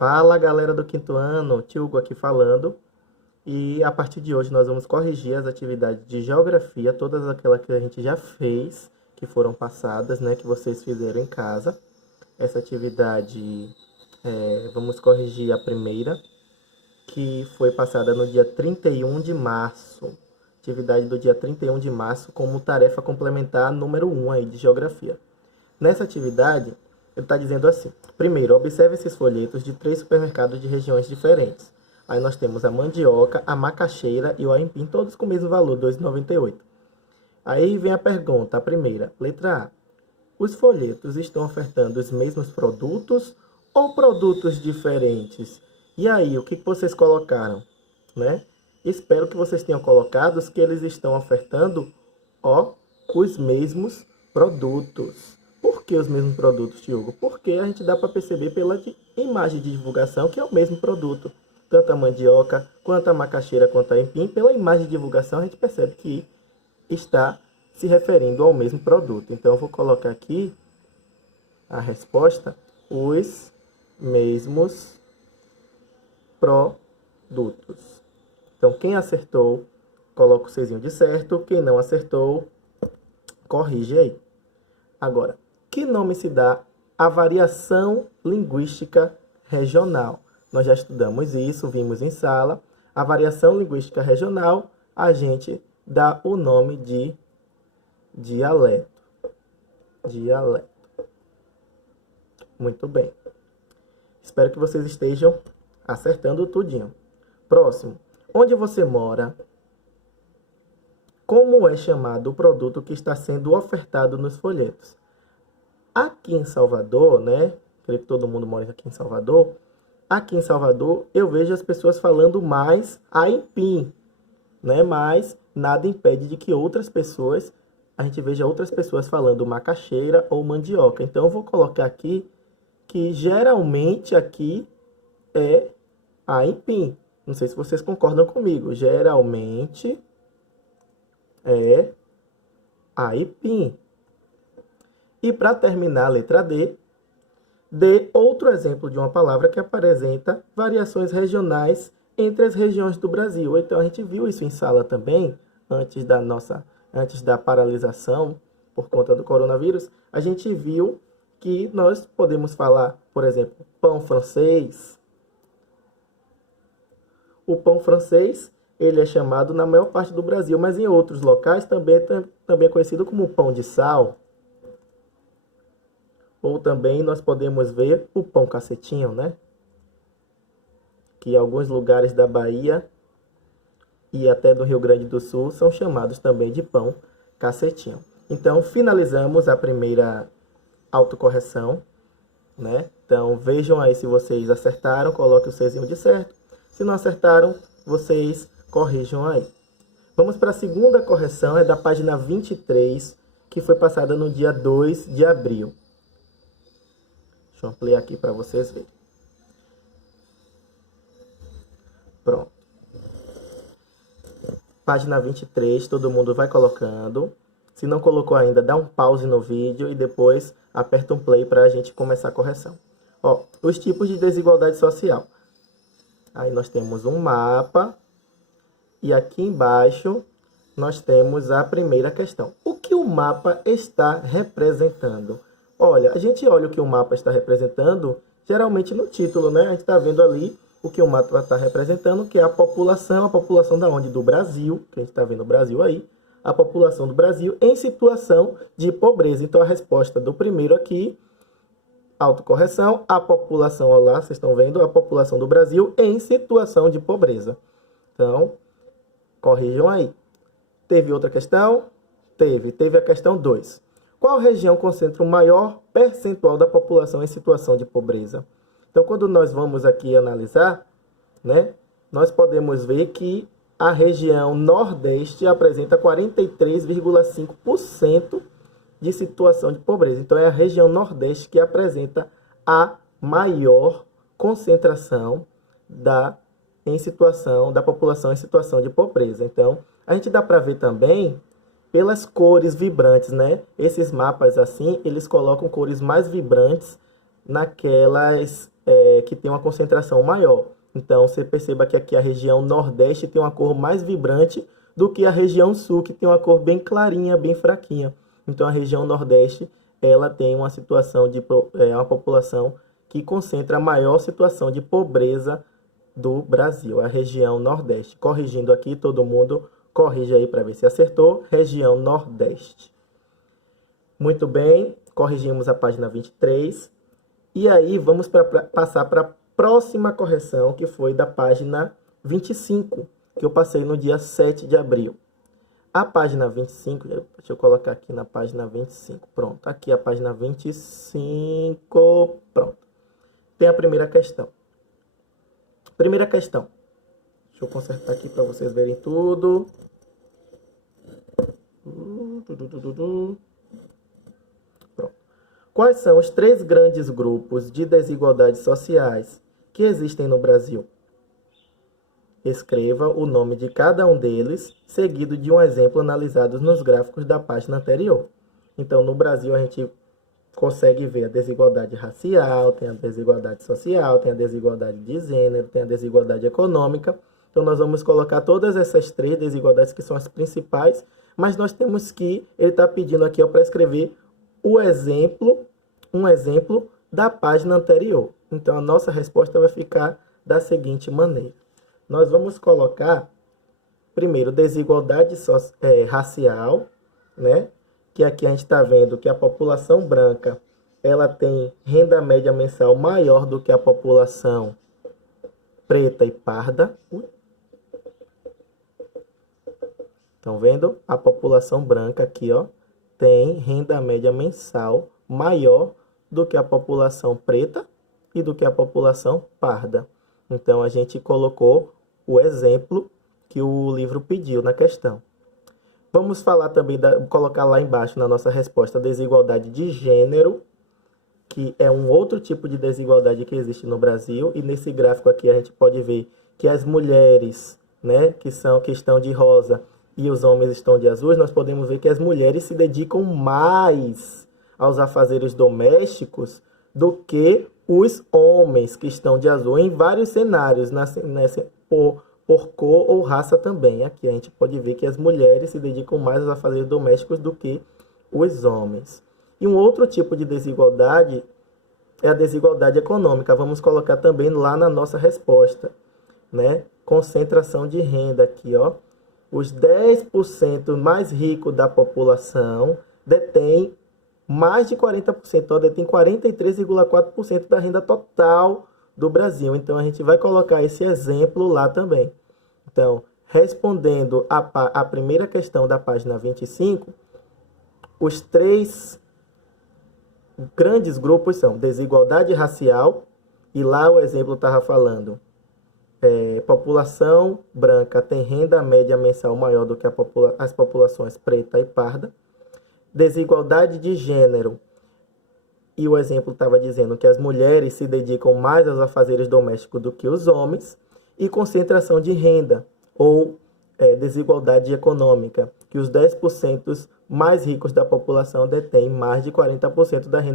Fala galera do quinto ano, tio Hugo aqui falando. E a partir de hoje nós vamos corrigir as atividades de geografia, todas aquelas que a gente já fez, que foram passadas, né, que vocês fizeram em casa. Essa atividade, vamos corrigir a primeira, que foi passada no dia 31 de março. Atividade do dia 31 de março como tarefa complementar número 1 aí de geografia. Nessa atividade, ele está dizendo assim: primeiro, observe esses folhetos de 3 supermercados de regiões diferentes. Aí nós temos a mandioca, a macaxeira e o aipim, todos com o mesmo valor, R$ 2,98. Aí vem a pergunta, a primeira, letra A. Os folhetos estão ofertando os mesmos produtos ou produtos diferentes? E aí, o que vocês colocaram, né? Espero que vocês tenham colocado que eles estão ofertando, os mesmos produtos. Por que os mesmos produtos, Diogo? Porque a gente dá para perceber pela imagem de divulgação que é o mesmo produto. Tanto a mandioca, quanto a macaxeira, quanto a aipim, pela imagem de divulgação a gente percebe que está se referindo ao mesmo produto. Então eu vou colocar aqui a resposta, os mesmos produtos. Então quem acertou, coloca o Czinho de certo. Quem não acertou, corrige aí. Agora, que nome se dá à variação linguística regional? Nós já estudamos isso, vimos em sala. A variação linguística regional, a gente dá o nome de dialeto. Dialeto. Muito bem. Espero que vocês estejam acertando tudinho. Próximo. Onde você mora? Como é chamado o produto que está sendo ofertado nos folhetos? Aqui em Salvador, né? Creio que todo mundo mora aqui em Salvador. Aqui em Salvador, eu vejo as pessoas falando mais aipim, né? Mas nada impede de que a gente veja outras pessoas falando macaxeira ou mandioca. Então, eu vou colocar aqui que geralmente aqui é aipim. Não sei se vocês concordam comigo. Geralmente é aipim. E para terminar a letra D, dê outro exemplo de uma palavra que apresenta variações regionais entre as regiões do Brasil. Então a gente viu isso em sala também, antes da paralisação por conta do coronavírus. A gente viu que nós podemos falar, por exemplo, pão francês. O pão francês, ele é chamado na maior parte do Brasil, mas em outros locais também é conhecido como pão de sal. Ou também nós podemos ver o pão cacetinho, né? Que em alguns lugares da Bahia e até do Rio Grande do Sul são chamados também de pão cacetinho. Então, finalizamos a primeira autocorreção, né? Então, vejam aí se vocês acertaram, coloquem o Czinho de certo. Se não acertaram, vocês corrijam aí. Vamos para a segunda correção, é da página 23, que foi passada no dia 2 de abril. Deixa eu ampliar aqui para vocês verem. Pronto. Página 23, todo mundo vai colocando. Se não colocou ainda, dá um pause no vídeo e depois aperta um play para a gente começar a correção. Os tipos de desigualdade social. Aí nós temos um mapa e aqui embaixo nós temos a primeira questão. O que o mapa está representando? Olha, a gente olha o que o mapa está representando, geralmente no título, né? A gente está vendo ali o que o mapa está representando, que é a população da onde? Do Brasil, que a gente está vendo o Brasil aí, a população do Brasil em situação de pobreza. Então, a resposta do primeiro aqui, autocorreção, a população, olha lá, vocês estão vendo, a população do Brasil em situação de pobreza. Então, corrijam aí. Teve outra questão? Teve a questão 2. Qual região concentra o maior percentual da população em situação de pobreza? Então, quando nós vamos aqui analisar, né, nós podemos ver que a região Nordeste apresenta 43,5% de situação de pobreza. Então, é a região Nordeste que apresenta a maior concentração da população em situação de pobreza. Então, a gente dá para ver também pelas cores vibrantes, né? Esses mapas assim, eles colocam cores mais vibrantes naquelas que tem uma concentração maior. Então, você perceba que aqui a região Nordeste tem uma cor mais vibrante do que a região Sul, que tem uma cor bem clarinha, bem fraquinha. Então, a região Nordeste, ela tem uma situação de uma população que concentra a maior situação de pobreza do Brasil, a região Nordeste. Corrigindo aqui, todo mundo corrige aí para ver se acertou. Região Nordeste. Muito bem, corrigimos a página 23. E aí, vamos passar para a próxima correção, que foi da página 25, que eu passei no dia 7 de abril. A página 25, deixa eu colocar aqui na página 25, pronto. Aqui a página 25, pronto. Tem a primeira questão. Primeira questão. Deixa eu consertar aqui para vocês verem tudo. Pronto. Quais são os 3 grandes grupos de desigualdades sociais que existem no Brasil? Escreva o nome de cada um deles, seguido de um exemplo analisado nos gráficos da página anterior. Então, no Brasil, a gente consegue ver a desigualdade racial, tem a desigualdade social, tem a desigualdade de gênero, tem a desigualdade econômica. Então, nós vamos colocar todas essas 3 desigualdades que são as principais, mas nós temos que, ele está pedindo aqui para escrever um exemplo da página anterior. Então, a nossa resposta vai ficar da seguinte maneira. Nós vamos colocar, primeiro, desigualdade racial, né? Que aqui a gente está vendo que a população branca, ela tem renda média mensal maior do que a população preta e parda. Estão vendo? A população branca aqui, ó, tem renda média mensal maior do que a população preta e do que a população parda. Então, a gente colocou o exemplo que o livro pediu na questão. Vamos falar também, colocar lá embaixo na nossa resposta, a desigualdade de gênero, que é um outro tipo de desigualdade que existe no Brasil. E nesse gráfico aqui a gente pode ver que as mulheres, né, que estão de rosa e os homens estão de azul, nós podemos ver que as mulheres se dedicam mais aos afazeres domésticos do que os homens que estão de azul em vários cenários, por cor ou raça também. Aqui a gente pode ver que as mulheres se dedicam mais aos afazeres domésticos do que os homens. E um outro tipo de desigualdade é a desigualdade econômica. Vamos colocar também lá na nossa resposta, né? Concentração de renda aqui, ó. Os 10% mais ricos da população detêm mais de 40%, detém 43,4% da renda total do Brasil. Então, a gente vai colocar esse exemplo lá também. Então, respondendo a primeira questão da página 25, os 3 grandes grupos são desigualdade racial, e lá o exemplo estava falando, população branca tem renda média mensal maior do que as populações preta e parda. Desigualdade de gênero, e o exemplo estava dizendo que as mulheres se dedicam mais aos afazeres domésticos do que os homens. E concentração de renda, ou desigualdade econômica, que os 10% mais ricos da população detêm mais de 40% da renda